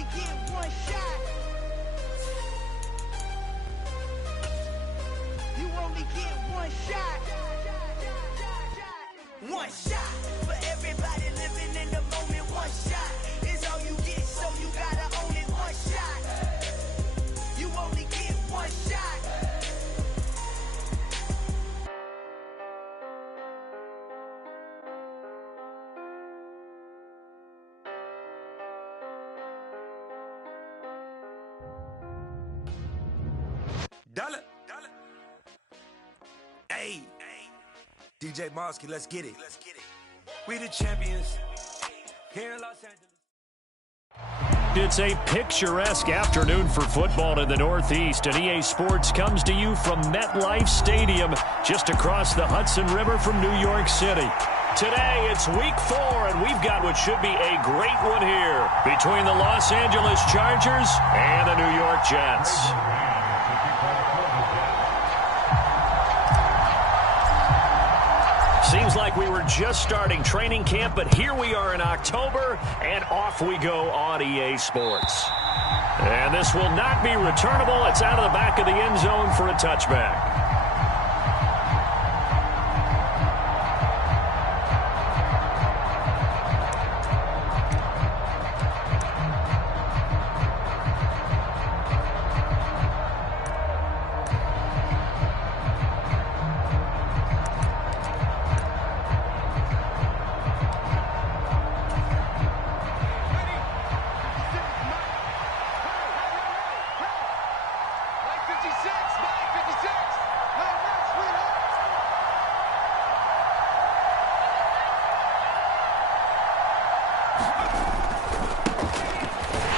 only get one shot. You only get one shot. One shot for everybody living in the moment. One shot is all you get, so you gotta own it. One shot. You only get one shot. Dollar. Hey, DJ Mosky, let's get it. We the champions here in Los Angeles. It's a picturesque afternoon for football in the Northeast, and EA Sports comes to you from MetLife Stadium, just across the Hudson River from New York City. Today, it's Week 4, and we've got what should be a great one here between the Los Angeles Chargers and the New York Jets. Seems like we were just starting training camp, but here we are in October, and off we go on EA Sports. And this will not be returnable. It's out of the back of the end zone for a touchback.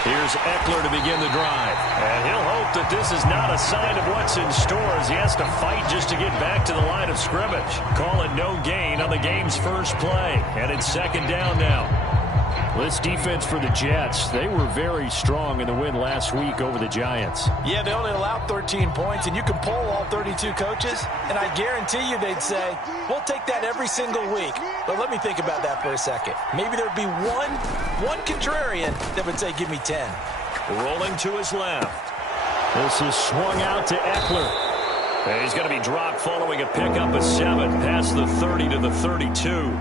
Here's Eckler to begin the drive. And he'll hope that this is not a sign of what's in store as he has to fight just to get back to the line of scrimmage. Call it no gain on the game's first play. And it's second down now. This defense for the Jets, they were very strong in the win last week over the Giants. Yeah, they only allowed 13 points, and you can poll all 32 coaches, and I guarantee you they'd say, we'll take that every single week. But let me think about that for a second. Maybe there'd be one contrarian that would say, give me 10. Rolling to his left. This is swung out to Eckler. And he's going to be dropped following a pickup of 7 past the 30 to the 32.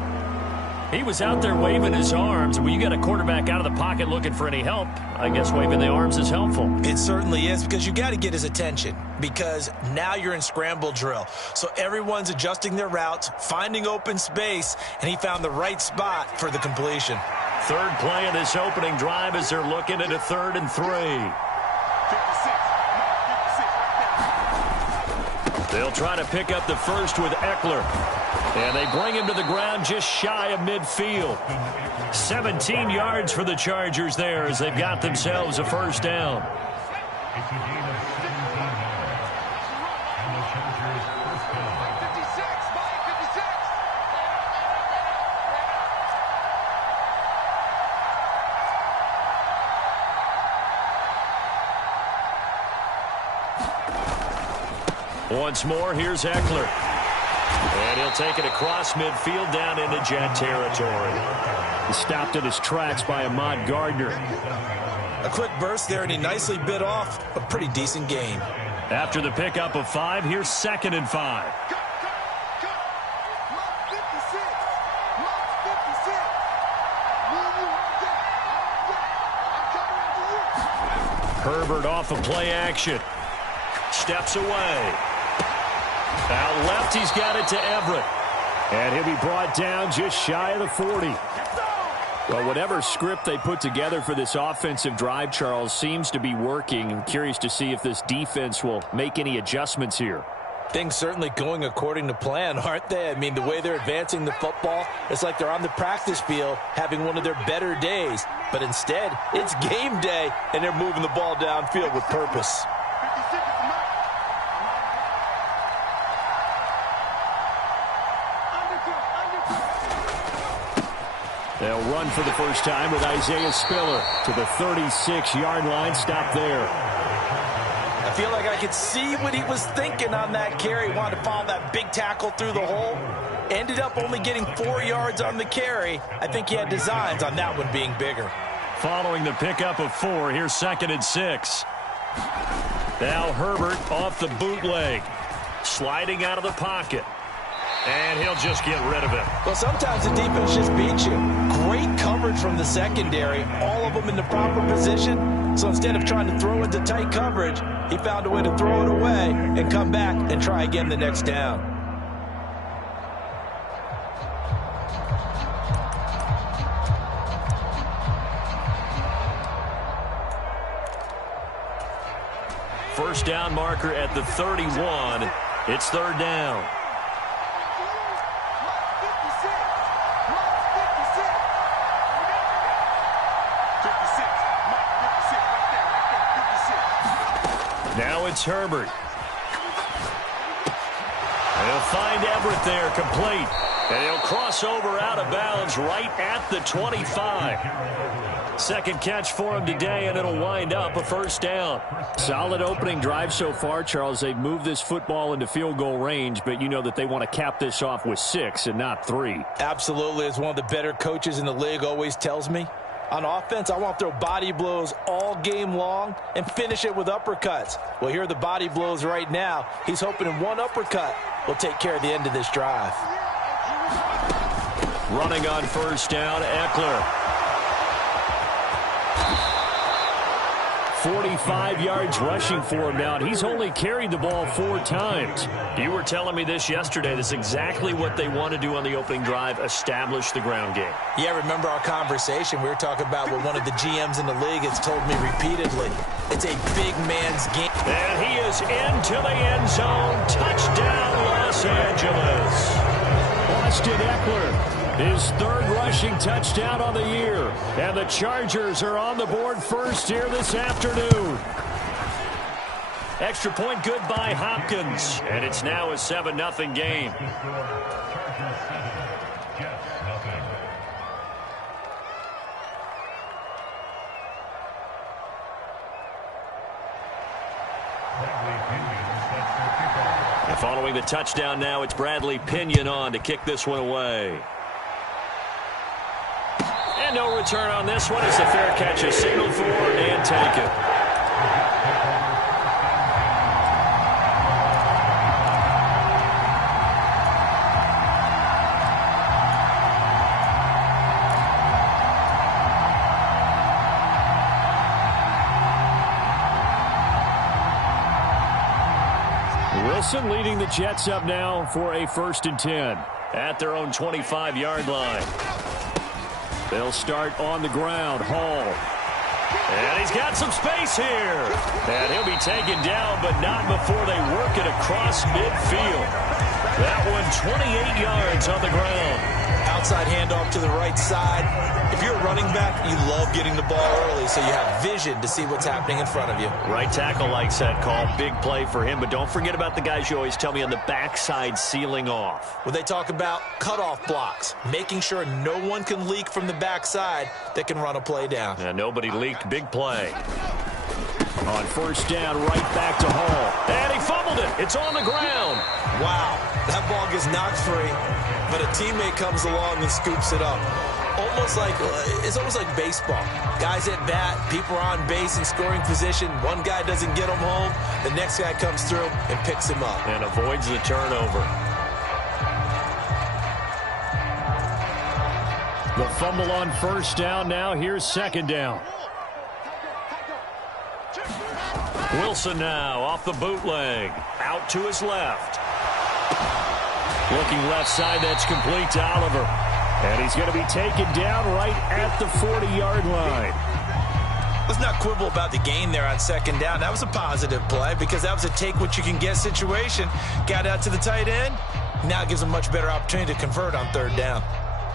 He was out there waving his arms. When you got a quarterback out of the pocket looking for any help, I guess waving the arms is helpful. It certainly is, because you got to get his attention, because now you're in scramble drill. So everyone's adjusting their routes, finding open space, and he found the right spot for the completion. Third play of this opening drive as they're looking at a 3rd and 3. They'll try to pick up the first with Eckler. And they bring him to the ground just shy of midfield. 17 yards for the Chargers there as they've got themselves a first down. Once more, here's Eckler. And he'll take it across midfield down into Jet territory. He stopped in his tracks by Ahmad Gardner. A quick burst there, and he nicely bit off a pretty decent gain. After the pickup of 5, here's 2nd and 5. Herbert off of play action. Steps away. Out left, he's got it to Everett. And he'll be brought down just shy of the 40. Well, whatever script they put together for this offensive drive, Charles, seems to be working. I'm curious to see if this defense will make any adjustments here. Things certainly going according to plan, aren't they? I mean, the way they're advancing the football, it's like they're on the practice field having one of their better days. But instead, it's game day, and they're moving the ball downfield with purpose. They'll run for the first time with Isaiah Spiller to the 36-yard line. Stop there. I feel like I could see what he was thinking on that carry. Wanted to follow that big tackle through the hole. Ended up only getting 4 yards on the carry. I think he had designs on that one being bigger. following the pickup of 4. Here's 2nd and 6. Now Herbert off the bootleg. Sliding out of the pocket. And he'll just get rid of it. Well, sometimes the defense just beats you. Great coverage from the secondary. All of them in the proper position. So instead of trying to throw into tight coverage, he found a way to throw it away and come back and try again the next down. First down marker at the 31. It's 3rd down. Now it's Herbert. He'll find Everett there, complete. And he'll cross over out of bounds right at the 25. Second catch for him today, and it'll wind up a first down. Solid opening drive so far, Charles. They've moved this football into field goal range, but you know that they want to cap this off with 6 and not 3. Absolutely. As one of the better coaches in the league always tells me, on offense, I want to throw body blows all game long and finish it with uppercuts. Well, here are the body blows right now. He's hoping in one uppercut will take care of the end of this drive. Running on first down, Eckler. 45 yards rushing for him now, and he's only carried the ball 4 times. You were telling me this yesterday. This is exactly what they want to do on the opening drive, establish the ground game. Yeah, remember our conversation? We were talking about what one of the GMs in the league has told me repeatedly. It's a big man's game. And he is into the end zone. Touchdown, Los Angeles. Austin Eckler, his 3rd rushing touchdown on the year. And the Chargers are on the board first here this afternoon. Extra point good by Hopkins. And it's now a 7-0 game. And following the touchdown now, it's Bradley Pinion on to kick this one away. And no return on this one. It's a fair catch, a signal for and take it. Wilson leading the Jets up now for a 1st and 10. At their own 25-yard line. They'll start on the ground. Hall. And he's got some space here. And he'll be taken down, but not before they work it across midfield. That one 28 yards on the ground. Outside handoff to the right side. If you're a running back, you love getting the ball early so you have vision to see what's happening in front of you. Right tackle likes that call. Big play for him. But don't forget about the guys you always tell me on the backside sealing off. When they talk about cutoff blocks, making sure no one can leak from the backside that can run a play down. And nobody leaked. Big play. On first down, right back to Hall. And he fumbled it. It's on the ground. Wow, that ball gets knocked free, but a teammate comes along and scoops it up. It's almost like baseball. Guys at bat, people are on base in scoring position. One guy doesn't get him home. The next guy comes through and picks him up. And avoids the turnover. The fumble on first down now. Here's 2nd down. Wilson now off the bootleg. Out to his left. Looking left side, that's complete to Oliver. And he's going to be taken down right at the 40-yard line. Let's not quibble about the gain there on 2nd down. That was a positive play because that was a take-what-you-can-get situation. Got out to the tight end. Now it gives them a much better opportunity to convert on 3rd down.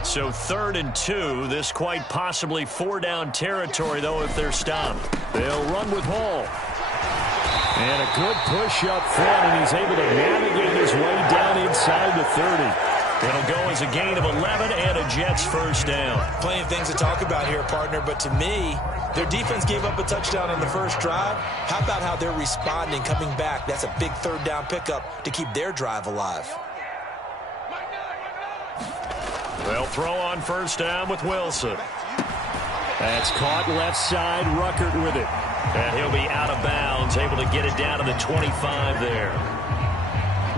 So 3rd and 2. This quite possibly 4-down territory, though, if they're stopped. They'll run with Hall. And a good push up front, and he's able to navigate his way down inside the 30. It'll go as a gain of 11 and a Jets first down. Plenty of things to talk about here, partner, but to me, their defense gave up a touchdown on the first drive. How about how they're responding, coming back? That's a big 3rd down pickup to keep their drive alive. They'll throw on first down with Wilson. That's caught left side. Ruckert with it. And he'll be out of bounds, able to get it down to the 25 there.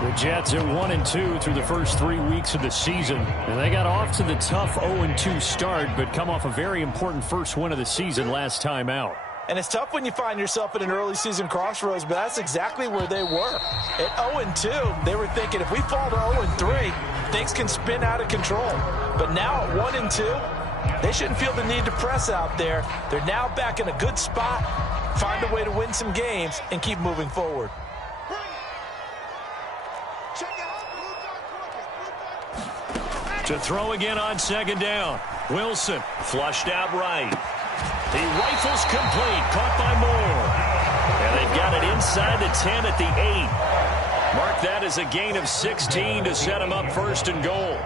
The Jets are 1-2 through the first 3 weeks of the season. And they got off to the tough 0-2 start, but come off a very important first win of the season last time out. And it's tough when you find yourself at an early season crossroads, but that's exactly where they were. At 0-2, they were thinking if we fall to 0-3, things can spin out of control. But now at 1-2, they shouldn't feel the need to press out there. They're now back in a good spot, find a way to win some games, and keep moving forward. To throw again on second down. Wilson flushed out right. He rifles complete, caught by Moore. And they've got it inside the 10 at the 8. Mark that as a gain of 16 to set him up first and goal.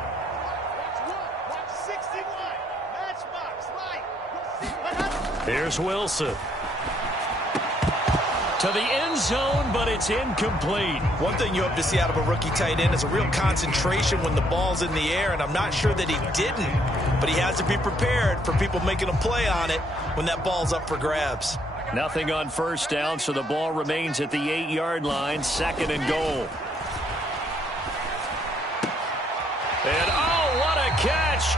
Here's Wilson. To the end zone, but it's incomplete. One thing you hope to see out of a rookie tight end is a real concentration when the ball's in the air, and I'm not sure that he didn't, but he has to be prepared for people making a play on it when that ball's up for grabs. Nothing on first down, so the ball remains at the 8-yard line, second and goal. And oh, what a catch!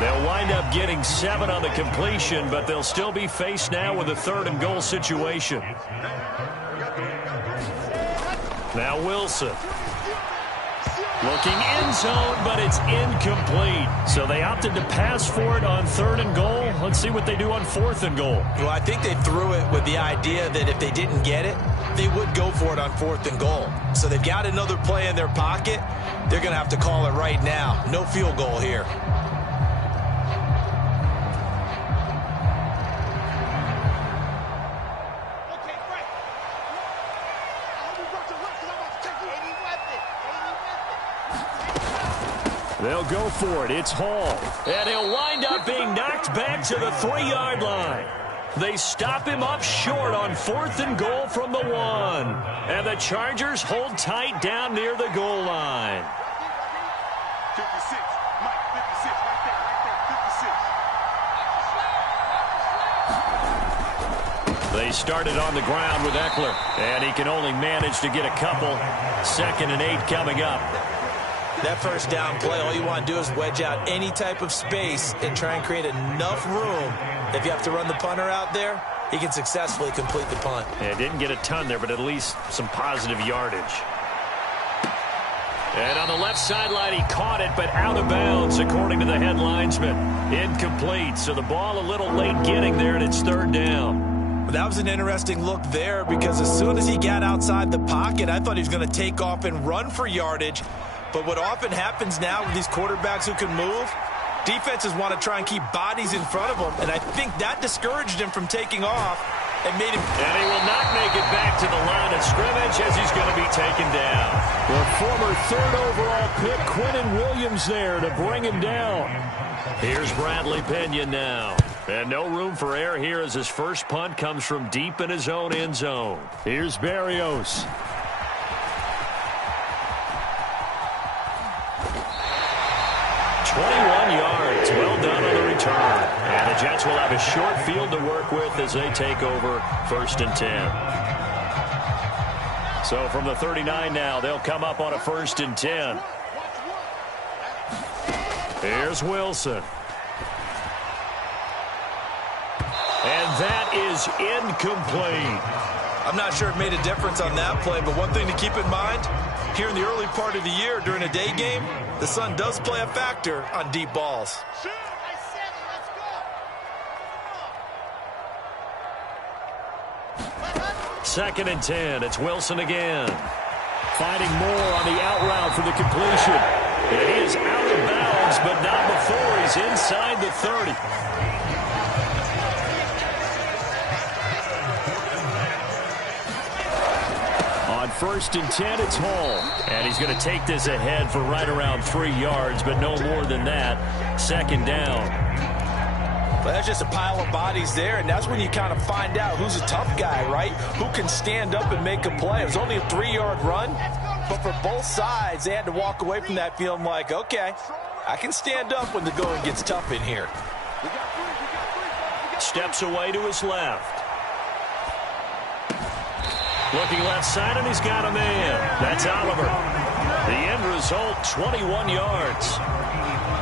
They'll wind up getting 7 on the completion, but they'll still be faced now with a third and goal situation. Now Wilson. Looking end zone, but it's incomplete. So they opted to pass for it on third and goal. Let's see what they do on fourth and goal. Well, I think they threw it with the idea that if they didn't get it, they would go for it on fourth and goal. So they've got another play in their pocket. They're going to have to call it right now. No field goal here. They'll go for it. It's Hall. And he'll wind up being knocked back to the 3-yard line. They stop him up short on fourth and goal from the 1. And the Chargers hold tight down near the goal line. 56. Mike, 56. Right there. 56. They started on the ground with Eckler. And he can only manage to get a couple. 2nd and 8 coming up. That first down play, all you want to do is wedge out any type of space and try and create enough room. If you have to run the punter out there, he can successfully complete the punt. Yeah, didn't get a ton there, but at least some positive yardage. And on the left sideline, he caught it, but out of bounds, according to the head linesman. Incomplete, so the ball a little late getting there, and it's third down. That was an interesting look there because as soon as he got outside the pocket, I thought he was going to take off and run for yardage. But what often happens now with these quarterbacks who can move, defenses want to try and keep bodies in front of them, and I think that discouraged him from taking off and made him... And he will not make it back to the line of scrimmage as he's going to be taken down. The former 3rd overall pick, Quinnen Williams, there to bring him down. Here's Bradley Pinion now. And no room for error here as his first punt comes from deep in his own end zone. Here's Berrios. 21 yards. Well done on the return. And the Jets will have a short field to work with as they take over 1st and 10. So from the 39 now, they'll come up on a 1st and 10. Here's Wilson. And that is incomplete. I'm not sure it made a difference on that play, but one thing to keep in mind, here in the early part of the year during a day game, the sun does play a factor on deep balls. Second and 10. It's Wilson again. Finding Moore on the out route for the completion. And he is out of bounds, but not before he's inside the 30. On 1st and 10, it's Hall. And he's going to take this ahead for right around 3 yards, but no more than that. 2nd down. Well, that's just a pile of bodies there, and that's when you kind of find out who's a tough guy, right? Who can stand up and make a play. It was only a 3-yard run, but for both sides, they had to walk away from that feeling like, okay, I can stand up when the going gets tough in here. We got 3. steps away to his left. Looking left side, and he's got a man. That's Oliver. The end result, 21 yards.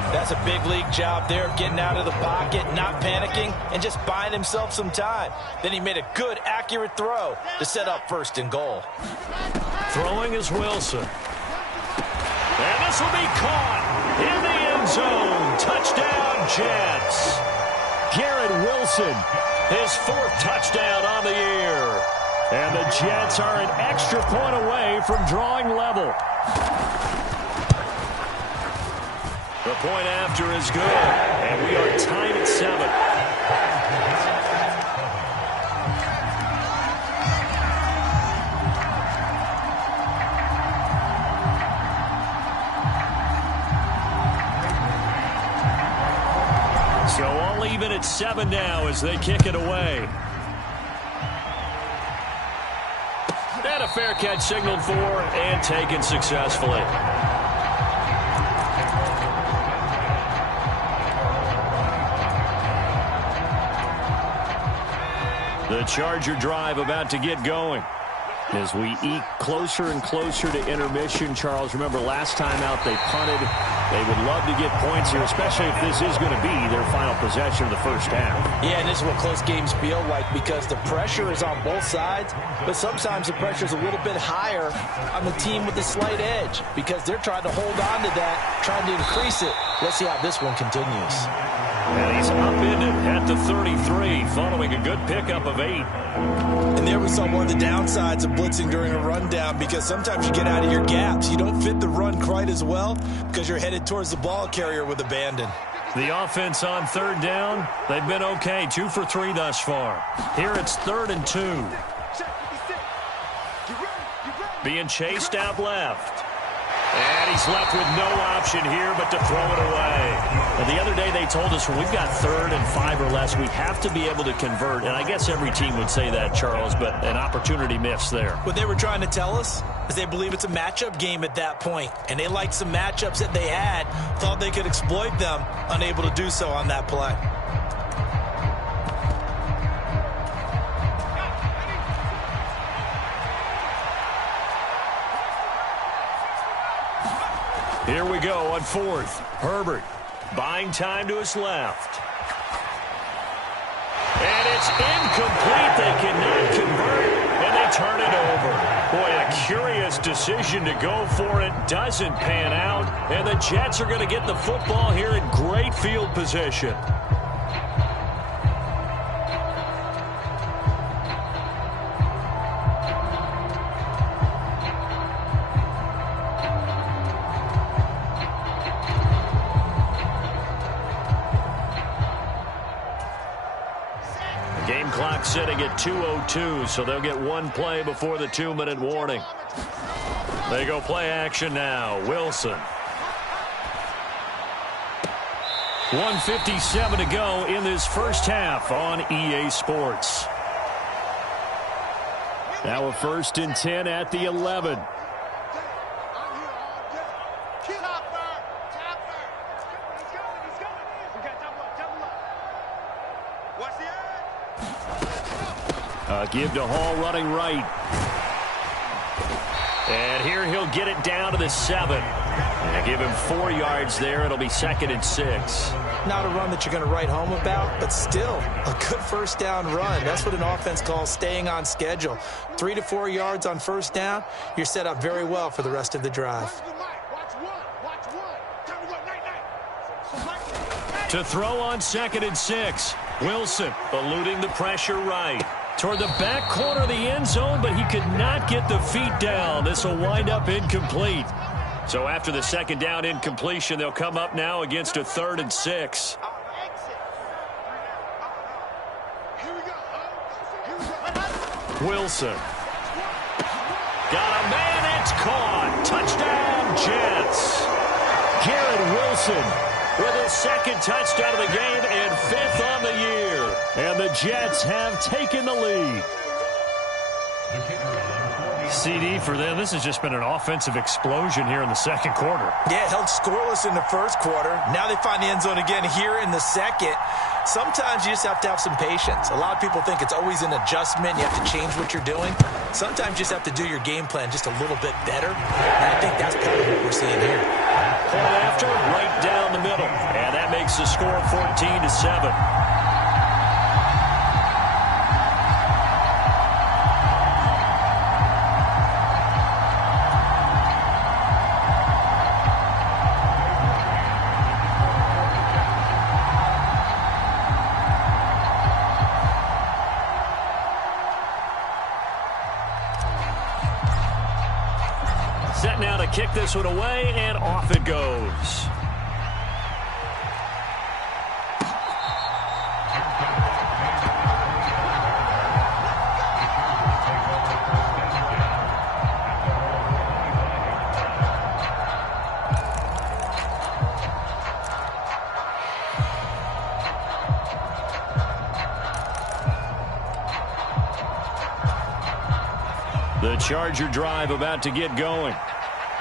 That's a big league job there of getting out of the pocket, not panicking, and just buying himself some time. Then he made a good, accurate throw to set up 1st and goal. Throwing is Wilson. And this will be caught in the end zone. Touchdown, Jets. Garrett Wilson, his 4th touchdown on the year. And the Jets are an extra point away from drawing level. The point after is good, and we are tied at 7. So all even at 7 now as they kick it away. And a fair catch signaled for and taken successfully. The Charger drive about to get going. As we eke closer and closer to intermission, Charles, remember last time out they punted. They would love to get points here, especially if this is going to be their final possession of the first half. Yeah, and this is what close games feel like because the pressure is on both sides, but sometimes the pressure is a little bit higher on the team with the slight edge because they're trying to hold on to that, trying to increase it. Let's see how this one continues. And he's upended at the 33 following a good pickup of 8. And there we saw one of the downsides of blitzing during a rundown because sometimes you get out of your gaps. You don't fit the run quite as well because you're headed towards the ball carrier with abandon. The offense on 3rd down, they've been okay. 2 for 3 thus far. Here it's 3rd and 2. Being chased out left. And he's left with no option here but to throw it away. And the other day they told us when we've got 3rd and 5 or less, we have to be able to convert. And I guess every team would say that, Charles, but an opportunity missed there. What they were trying to tell us is they believe it's a matchup game at that point. And they liked some matchups that they had, thought they could exploit them, unable to do so on that play. Here we go on 4th. Herbert buying time to his left. And it's incomplete. They cannot convert, and they turn it over. Boy, a curious decision to go for it. Doesn't pan out, and the Jets are going to get the football here in great field position. Game clock sitting at 2:02, so they'll get one play before the 2-minute warning. They go play action now. Wilson. 1:57 to go in this first half on EA Sports. Now a 1st and 10 at the 11. Give to Hall running right. And here he'll get it down to the 7. And give him 4 yards there. It'll be 2nd and 6. Not a run that you're going to write home about, but still a good 1st down run. That's what an offense calls staying on schedule. 3 to 4 yards on 1st down. You're set up very well for the rest of the drive. To throw on 2nd and 6. Wilson eluding the pressure right. Toward the back corner of the end zone, but he could not get the feet down. This will wind up incomplete. So after the 2nd down incompletion, they'll come up now against a 3rd and 6. Wilson. Got a man, it's caught. Touchdown, Jets. Garrett Wilson with his 2nd touchdown of the game and 5th on the year. And the Jets have taken the lead. CD for them. This has just been an offensive explosion here in the 2nd quarter. Yeah, held scoreless in the 1st quarter. Now they find the end zone again here in the 2nd. Sometimes you just have to have some patience. A lot of people think it's always an adjustment. You have to change what you're doing. Sometimes you just have to do your game plan just a little bit better. And I think that's part of what we're seeing here. Point after, right down the middle. And that makes the score 14-7. Set now to kick this one away, and off it goes. The Charger drive about to get going.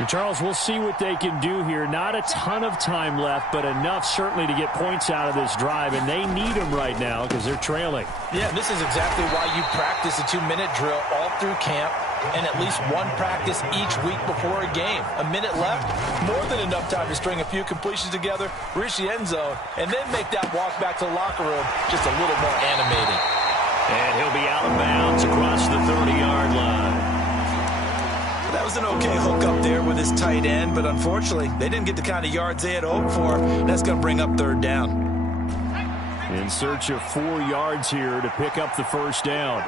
Charles, we'll see what they can do here. Not a ton of time left, but enough certainly to get points out of this drive, and they need them right now because they're trailing. Yeah, this is exactly why you practice a 2-minute drill all through camp and at least one practice each week before a game. A minute left, more than enough time to string a few completions together, reach the end zone, and then make that walk back to the locker room just a little more animating. And he'll be out of bounds across the 30-yard line. That was an okay hook up there with his tight end, but unfortunately, they didn't get the kind of yards they had hoped for. That's going to bring up third down. In search of 4 yards here to pick up the first down.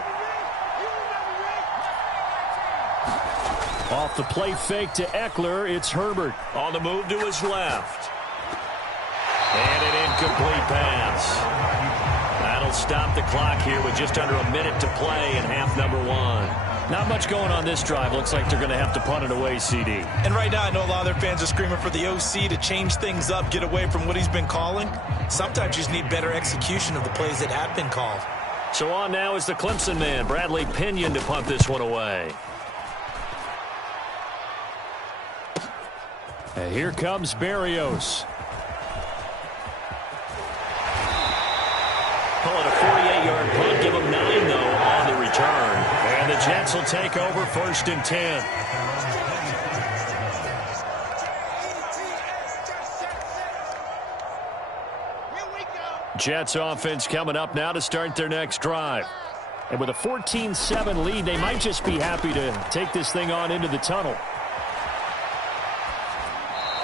Off the play fake to Eckler, it's Herbert. On the move to his left. And an incomplete pass. That'll stop the clock here with just under a minute to play in half number 1. Not much going on this drive. Looks like they're going to have to punt it away, CD. And right now, I know a lot of their fans are screaming for the OC to change things up, get away from what he's been calling. Sometimes you just need better execution of the plays that have been called. So on now is the Clemson man, Bradley Pinion, to punt this one away. And here comes Berrios. Call it a 48-yard punt. Give him 9, though, on the return. And the Jets will take over 1st and 10. Jets offense coming up now to start their next drive. And with a 14-7 lead, they might just be happy to take this thing on into the tunnel.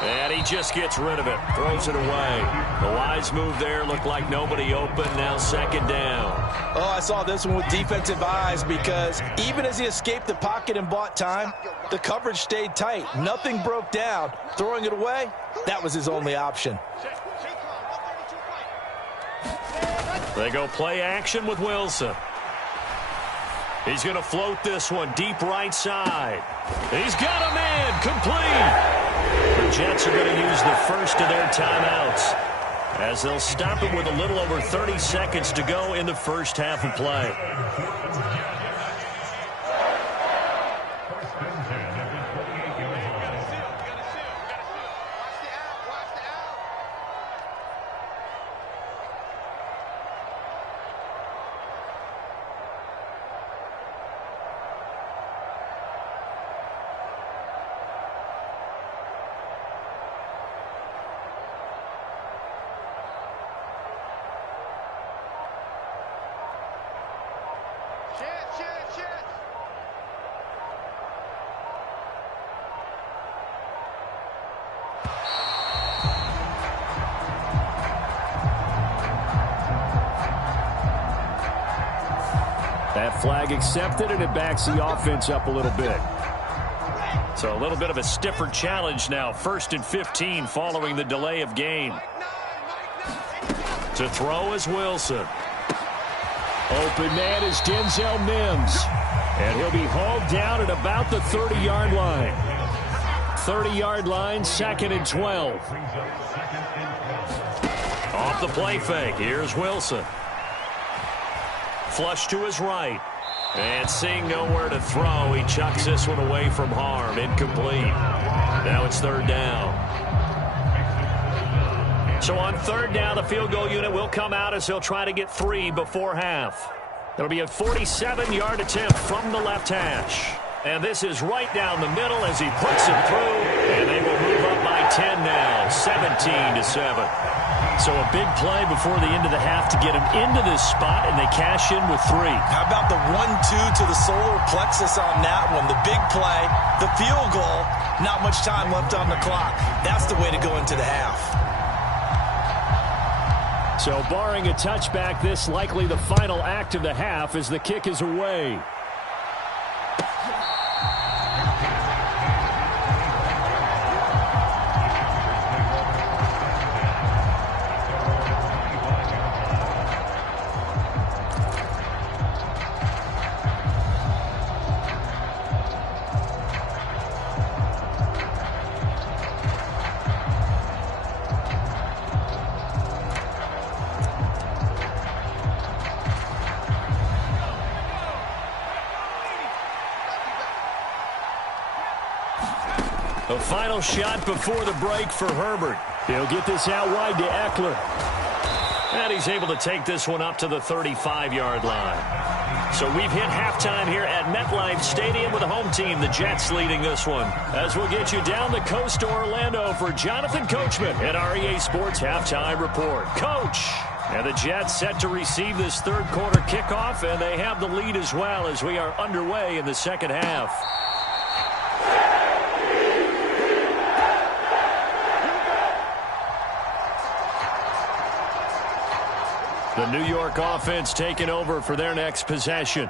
And he just gets rid of it, throws it away. The wise move there, looked like nobody open, now 2nd down. Oh, I saw this one with defensive eyes because even as he escaped the pocket and bought time, the coverage stayed tight. Nothing broke down. Throwing it away, that was his only option. They go play action with Wilson. He's going to float this one deep right side. He's got a man, complete. The Jets are going to use the first of their timeouts as they'll stop it with a little over 30 seconds to go in the first half of play. That flag accepted, and it backs the offense up a little bit. So a little bit of a stiffer challenge now. 1st and 15 following the delay of game. To throw is Wilson. Open man is Denzel Mims. And he'll be hauled down at about the 30-yard line. 30-yard line, 2nd and 12. Off the play fake, here's Wilson. Flush to his right. And seeing nowhere to throw, he chucks this one away from harm. Incomplete. Now it's 3rd down. So on third down, the field goal unit will come out as they'll try to get 3 before half. It'll be a 47-yard attempt from the left hash. And this is right down the middle as he puts it through. And they will move up by 10 now, 17-7. So a big play before the end of the half to get him into this spot, and they cash in with 3. How about the 1-2 to the solar plexus on that one? The big play, the field goal, not much time left on the clock. That's the way to go into the half. So barring a touchback, this likely the final act of the half as the kick is away. The final shot before the break for Herbert. He'll get this out wide to Eckler. And he's able to take this one up to the 35-yard line. So we've hit halftime here at MetLife Stadium with the home team, the Jets, leading this one. As we'll get you down the coast to Orlando for Jonathan Coachman at our EA Sports Halftime Report. Coach! And the Jets set to receive this third quarter kickoff, and they have the lead as well as we are underway in the second half. The New York offense taking over for their next possession.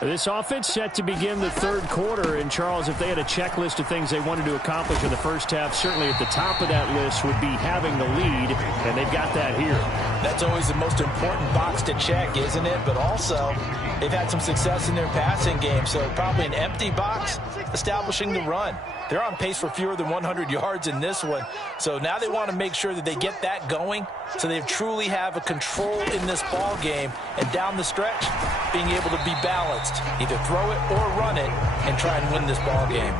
This offense set to begin the third quarter, and Charles, if they had a checklist of things they wanted to accomplish in the first half, certainly at the top of that list would be having the lead, and they've got that here. That's always the most important box to check, isn't it? But also, they've had some success in their passing game, so probably an empty box establishing the run. They're on pace for fewer than 100 yards in this one, so now they want to make sure that they get that going so they truly have a control in this ball game, and down the stretch, being able to be balanced, either throw it or run it, and try and win this ball game.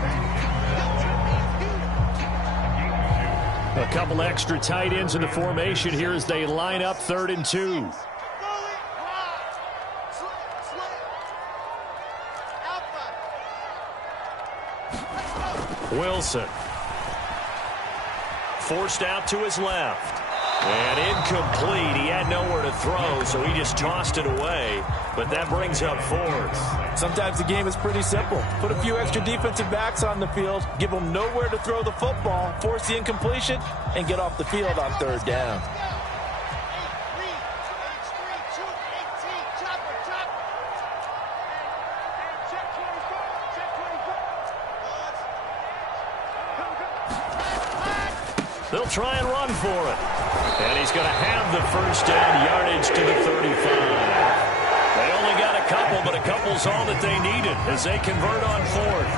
A couple extra tight ends in the formation here as they line up 3rd and 2. Wilson. Forced out to his left. And incomplete. He had nowhere to throw, so he just tossed it away. But that brings up 4th. Sometimes the game is pretty simple. Put a few extra defensive backs on the field, give them nowhere to throw the football, force the incompletion, and get off the field on 3rd down. They'll try and run for it. And he's going to have the first down, yardage to the 35. They only got a couple, but a couple's all that they needed as they convert on 4th.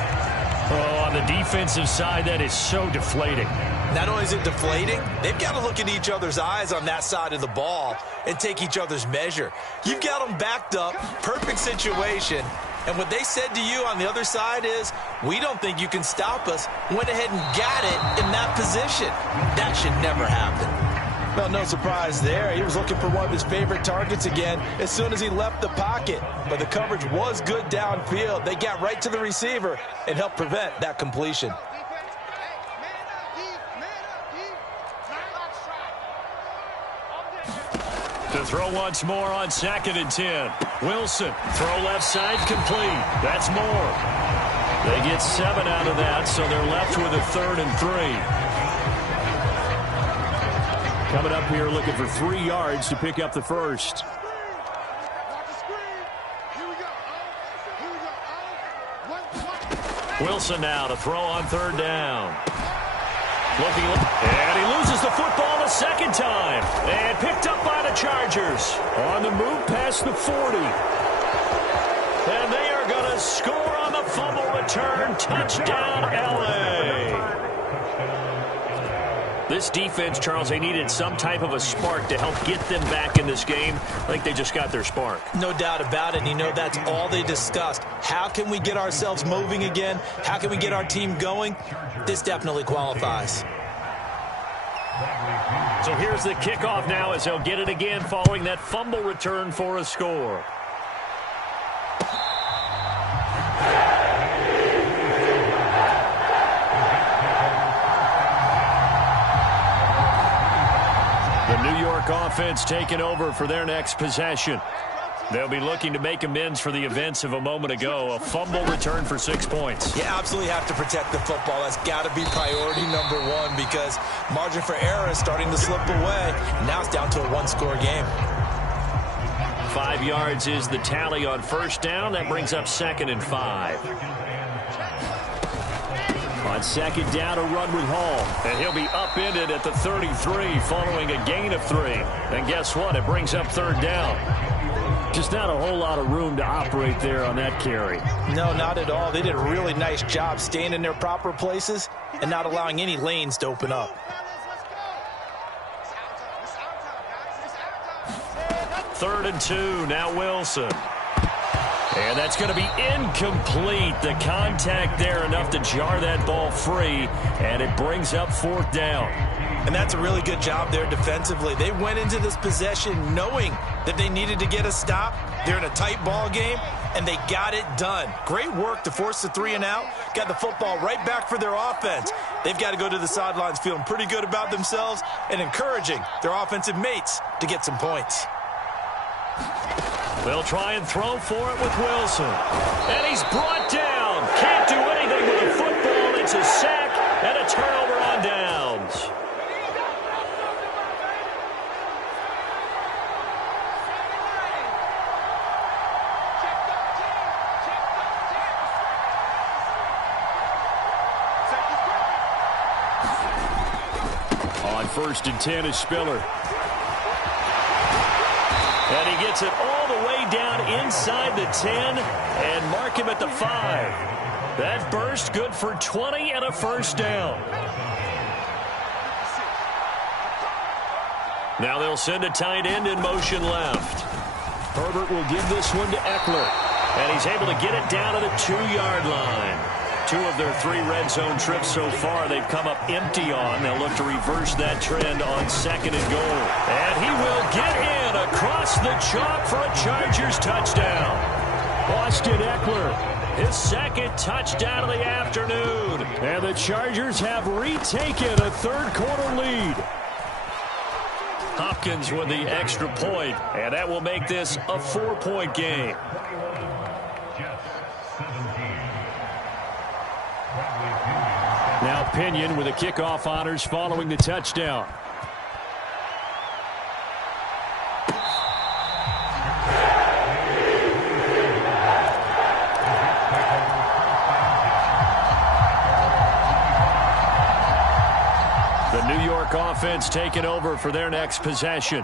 Oh, on the defensive side, that is so deflating. Not only is it deflating, they've got to look in each other's eyes on that side of the ball and take each other's measure. You've got them backed up, perfect situation. And what they said to you on the other side is, we don't think you can stop us. Went ahead and got it in that position. That should never happen. Well, no surprise there. He was looking for one of his favorite targets again as soon as he left the pocket. But the coverage was good downfield. They got right to the receiver and helped prevent that completion. To throw once more on 2nd and 10. Wilson, throw left side, complete. That's more. They get 7 out of that, so they're left with a 3rd and 3. Coming up here looking for 3 yards to pick up the first. Wilson now to throw on 3rd down. Looking, and he loses the football the second time. And picked up by the Chargers. On the move past the 40. And they are going to score on the fumble return. Touchdown, L.A. This defense, Charles, they needed some type of a spark to help get them back in this game. I think they just got their spark. No doubt about it. And you know, that's all they discussed. How can we get ourselves moving again? How can we get our team going? This definitely qualifies. So here's the kickoff now as they'll get it again following that fumble return for a score. The New York offense taking over for their next possession. They'll be looking to make amends for the events of a moment ago. A fumble return for 6 points. You absolutely have to protect the football. That's got to be priority number one because margin for error is starting to slip away. Now it's down to a one-score game. 5 yards is the tally on first down. That brings up 2nd and 5. On 2nd down, a run with Hall. And he'll be upended at the 33 following a gain of 3. And guess what? It brings up 3rd down. Just not a whole lot of room to operate there on that carry. No, not at all. They did a really nice job staying in their proper places and not allowing any lanes to open up. 3rd and 2, now Wilson. And that's going to be incomplete. The contact there enough to jar that ball free, and it brings up 4th down. And that's a really good job there defensively. They went into this possession knowing that they needed to get a stop. They're in a tight ball game, and they got it done. Great work to force the 3 and out. Got the football right back for their offense. They've got to go to the sidelines feeling pretty good about themselves and encouraging their offensive mates to get some points. They'll try and throw for it with Wilson. And he's brought down. Can't do anything with the football. It's a sack and a turnover on downs. On 1st and 10 is Spiller. And he gets it all the way down inside the 10 and mark him at the 5. That burst good for 20 and a 1st down. Now they'll send a tight end in motion left. Herbert will give this one to Eckler. And he's able to get it down to the 2-yard line. 2 of their 3 red zone trips so far they've come up empty on. They'll look to reverse that trend on 2nd and goal. And he will get in across the chalk for a Chargers touchdown. Austin Eckler, his 2nd touchdown of the afternoon. And the Chargers have retaken a 3rd quarter lead. Hopkins with the extra point, and that will make this a 4-point game. Now Pinion with the kickoff honors following the touchdown. The New York offense taking over for their next possession.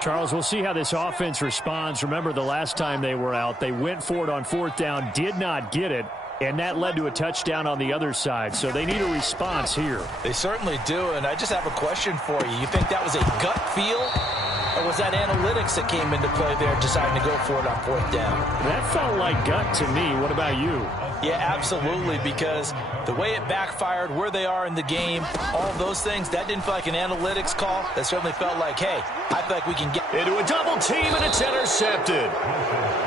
Charles, we'll see how this offense responds. Remember the last time they were out, they went for it on 4th down, did not get it. And that led to a touchdown on the other side. So they need a response here. They certainly do, and I just have a question for you. You think that was a gut feel, or was that analytics that came into play there deciding to go for it on 4th down? That felt like gut to me. What about you? Yeah, absolutely, because the way it backfired, where they are in the game, all those things, that didn't feel like an analytics call. That certainly felt like, hey, I feel like we can get into a double team, and it's intercepted.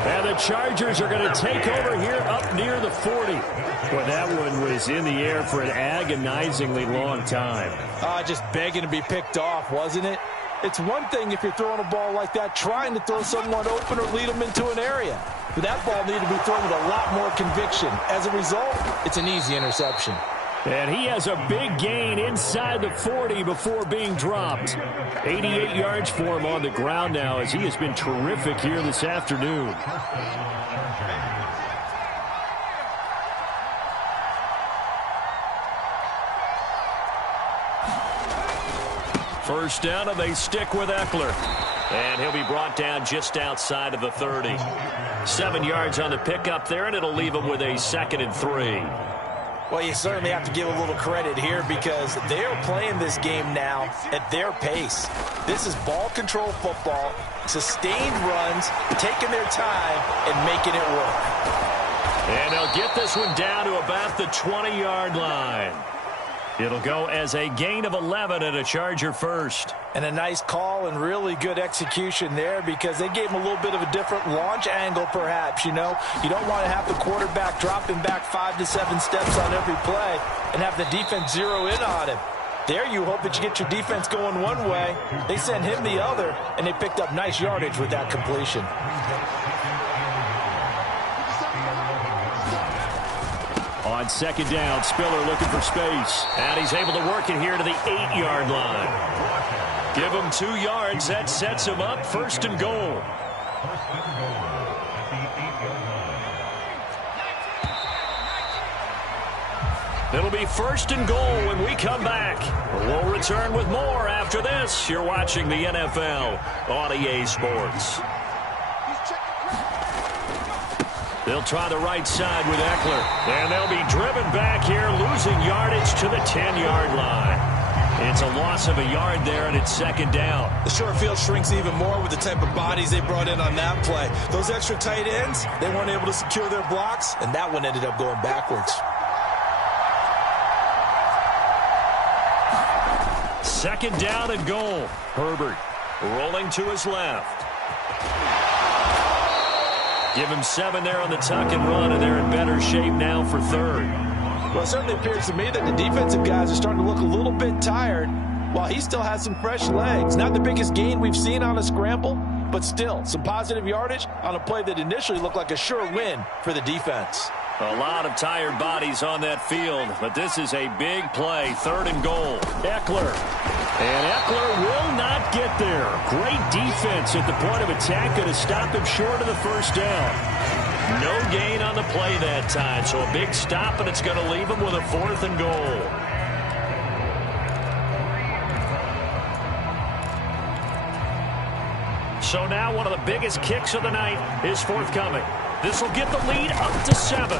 And the Chargers are going to take over here up near the 40. Boy, that one was in the air for an agonizingly long time. Just begging to be picked off, wasn't it? It's one thing if you're throwing a ball like that, trying to throw someone open or lead them into an area. But that ball needed to be thrown with a lot more conviction. As a result, it's an easy interception. And he has a big gain inside the 40 before being dropped. 88 yards for him on the ground now as he has been terrific here this afternoon. First down, and they stick with Eckler. And he'll be brought down just outside of the 30. 7 yards on the pickup there, and it'll leave him with a 2nd and 3. Well, you certainly have to give a little credit here because they are playing this game now at their pace. This is ball control football, sustained runs, taking their time, and making it work. And they'll get this one down to about the 20-yard line. It'll go as a gain of 11 and a Charger first. And a nice call and really good execution there because they gave him a little bit of a different launch angle perhaps, you know. You don't want to have the quarterback dropping back 5 to 7 steps on every play and have the defense zero in on him. There you hope that you get your defense going one way. They sent him the other, and they picked up nice yardage with that completion. On second down, Spiller looking for space. And he's able to work it here to the 8-yard line. Give him 2 yards. That sets him up. First and goal. It'll be first and goal when we come back. We'll return with more after this. You're watching the NFL on EA Sports. They'll try the right side with Eckler. And they'll be driven back here, losing yardage to the 10-yard line. It's a loss of a yard there, and it's second down. The short field shrinks even more with the type of bodies they brought in on that play. Those extra tight ends, they weren't able to secure their blocks, and that one ended up going backwards. Second down and goal. Herbert rolling to his left. Give him 7 there on the tuck and run, and they're in better shape now for third. Well, it certainly appears to me that the defensive guys are starting to look a little bit tired while he still has some fresh legs. Not the biggest gain we've seen on a scramble, but still some positive yardage on a play that initially looked like a sure win for the defense. A lot of tired bodies on that field, but this is a big play. Third and goal. Eckler. And Eckler will not get there. Great defense at the point of attack, going to stop him short of the first down. No gain on the play that time, so a big stop, and it's going to leave him with a 4th and goal. So now one of the biggest kicks of the night is forthcoming. This will get the lead up to 7.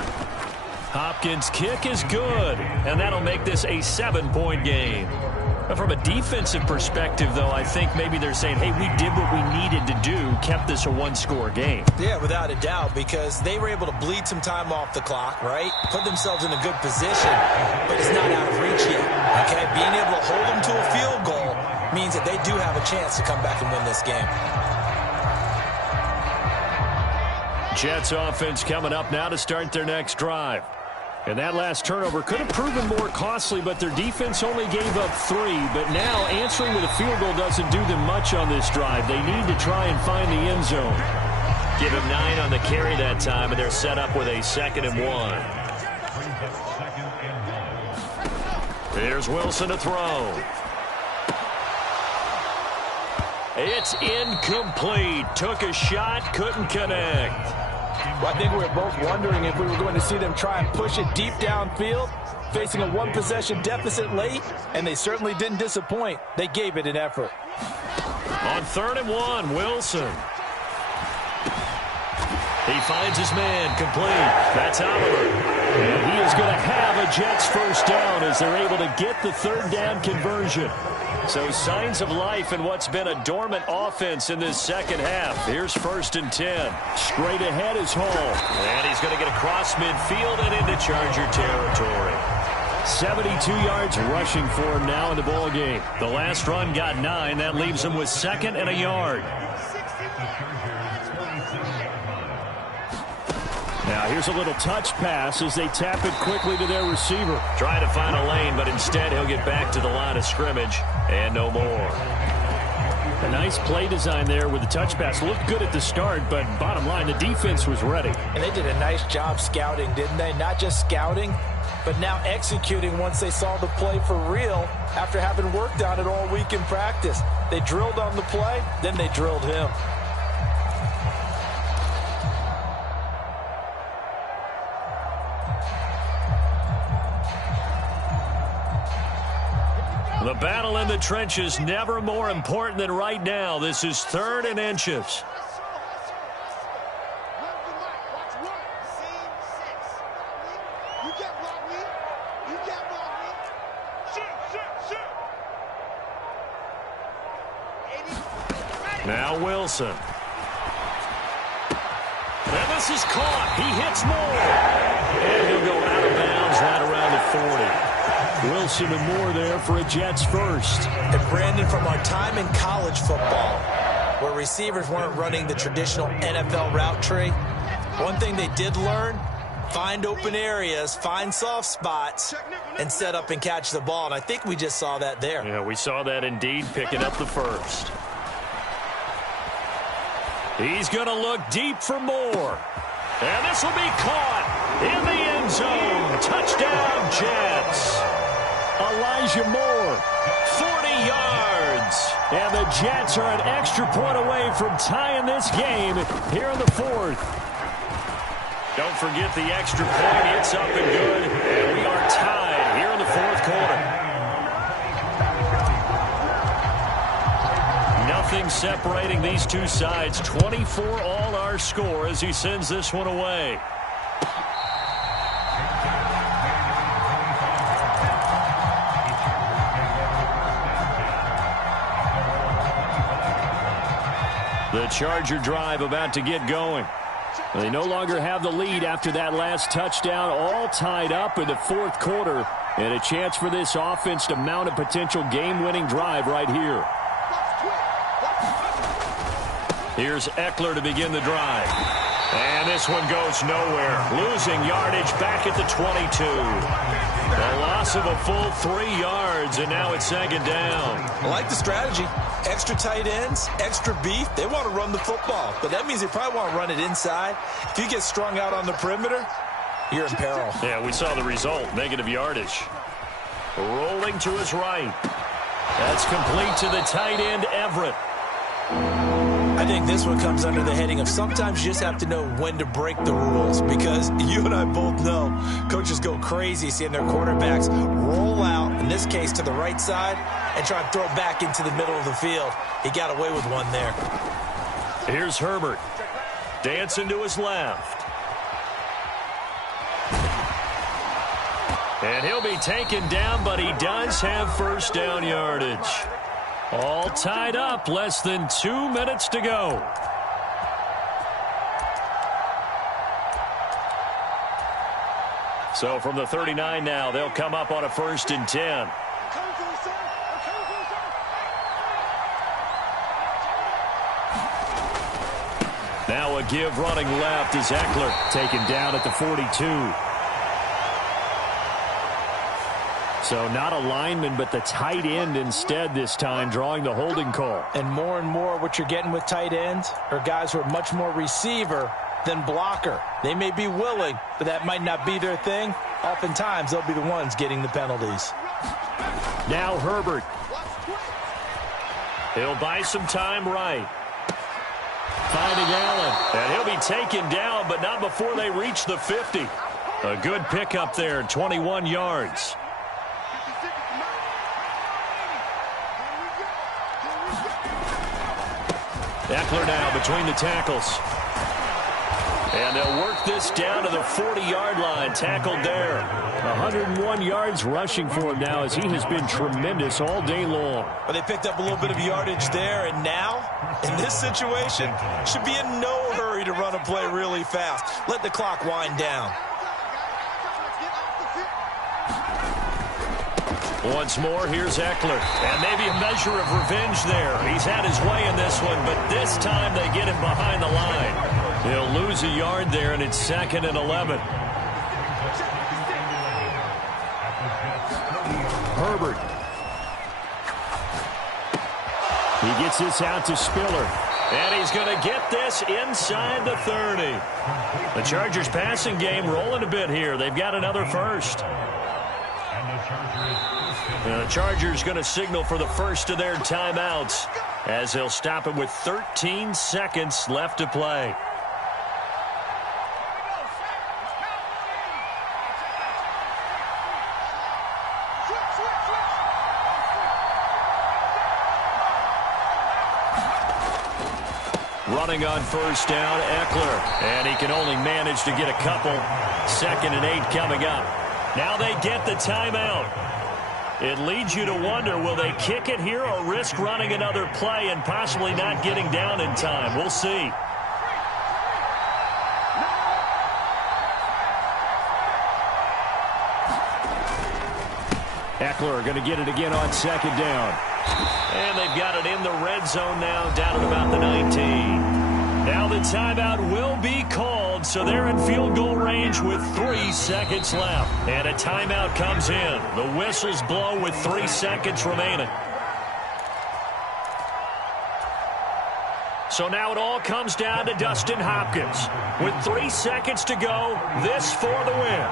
Hopkins' kick is good, and that'll make this a 7-point game. From a defensive perspective, though, I think maybe they're saying, hey, we did what we needed to do, kept this a 1-score game. Yeah, without a doubt, because they were able to bleed some time off the clock, right? Put themselves in a good position, but it's not out of reach yet, okay? Being able to hold them to a field goal means that they do have a chance to come back and win this game. Jets offense coming up now to start their next drive. And that last turnover could have proven more costly, but their defense only gave up 3. But now answering with a field goal doesn't do them much on this drive. They need to try and find the end zone. Give him 9 on the carry that time, and they're set up with a 2nd and 1. Here's Wilson to throw. It's incomplete. Took a shot, couldn't connect. Well, I think we were both wondering if we were going to see them try and push it deep downfield, facing a 1-possession deficit late, and they certainly didn't disappoint. They gave it an effort. On 3rd and 1, Wilson. He finds his man, complete. That's Oliver. And he is going to have a Jets first down as they're able to get the 3rd down conversion. So signs of life in what's been a dormant offense in this second half. Here's 1st and 10. Straight ahead is Hall. And he's going to get across midfield and into Charger territory. 72 yards rushing for him now in the ball game. The last run got 9. That leaves him with 2nd and a yard. Now here's a little touch pass as they tap it quickly to their receiver. Trying to find a lane, but instead he'll get back to the line of scrimmage and no more. A nice play design there with the touch pass. Looked good at the start, but bottom line, the defense was ready. And they did a nice job scouting, didn't they? Not just scouting, but now executing once they saw the play for real after having worked on it all week in practice. They drilled on the play, then they drilled him. The battle in the trenches never more important than right now. This is 3rd and inches. Now Wilson. And this is caught. He hits more. And he'll go out of bounds right around the 40. Wilson and Moore there for a Jets first. And Brandon, from our time in college football, where receivers weren't running the traditional NFL route tree, one thing they did learn, find open areas, find soft spots, and set up and catch the ball. And I think we just saw that there. Yeah, we saw that indeed, picking up the first. He's going to look deep for Moore. And this will be caught in the end zone. Touchdown, Jets. Elijah Moore, 40 yards. And the Jets are an extra point away from tying this game here in the fourth. Don't forget the extra point. It's up and good. And we are tied here in the fourth quarter. Nothing separating these two sides. 24 all our score as he sends this one away. The Charger drive about to get going. They no longer have the lead after that last touchdown, all tied up in the fourth quarter, and a chance for this offense to mount a potential game-winning drive right here. Here's Eckler to begin the drive. And this one goes nowhere. Losing yardage back at the 22. A loss of a full 3 yards, and now it's second down. I like the strategy. Extra tight ends, extra beef. They want to run the football, but that means they probably want to run it inside. If you get strung out on the perimeter, you're in peril. Yeah, we saw the result. Negative yardage. Rolling to his right. That's complete to the tight end, Everett. I think this one comes under the heading of sometimes you just have to know when to break the rules, because you and I both know coaches go crazy seeing their quarterbacks roll out, in this case to the right side, and try to throw it back into the middle of the field. He got away with one there. Here's Herbert. Dancing to his left. And he'll be taken down, but he does have first down yardage. All tied up, less than 2 minutes to go. So from the 39 now, they'll come up on a 1st and 10. Now a give running left is Eckler, taken down at the 42. So not a lineman, but the tight end instead this time, drawing the holding call. And more what you're getting with tight ends are guys who are much more receiver than blocker. They may be willing, but that might not be their thing. Oftentimes, they'll be the ones getting the penalties. Now Herbert. He'll buy some time right. Finding Allen. And he'll be taken down, but not before they reach the 50. A good pickup there, 21 yards. Eckler now between the tackles. And they'll work this down to the 40-yard line. Tackled there. 101 yards rushing for him now, as he has been tremendous all day long. But they picked up a little bit of yardage there, and now, in this situation, should be in no hurry to run a play really fast. Let the clock wind down. Once more, here's Eckler. And maybe a measure of revenge there. He's had his way in this one, but this time they get him behind the line. He'll lose a yard there, and it's 2nd and 11. Herbert. He gets this out to Spiller. And he's going to get this inside the 30. The Chargers passing game rolling a bit here. They've got another first. The Chargers going to signal for the first of their timeouts as they'll stop it with 13 seconds left to play. Running on first down, Eckler. And he can only manage to get a couple. 2nd and 8 coming up. Now they get the timeout. It leads you to wonder, will they kick it here or risk running another play and possibly not getting down in time? We'll see. Eckler going to get it again on second down. And they've got it in the red zone now, down at about the 19. Now the timeout will be called, so they're in field goal range with 3 seconds left. And a timeout comes in. The whistles blow with 3 seconds remaining. So now it all comes down to Dustin Hopkins. With 3 seconds to go, this for the win.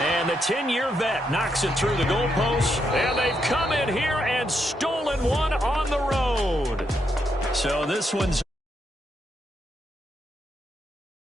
And the 10-year vet knocks it through the goalposts. And they've come in here and stolen one on the road. So this one's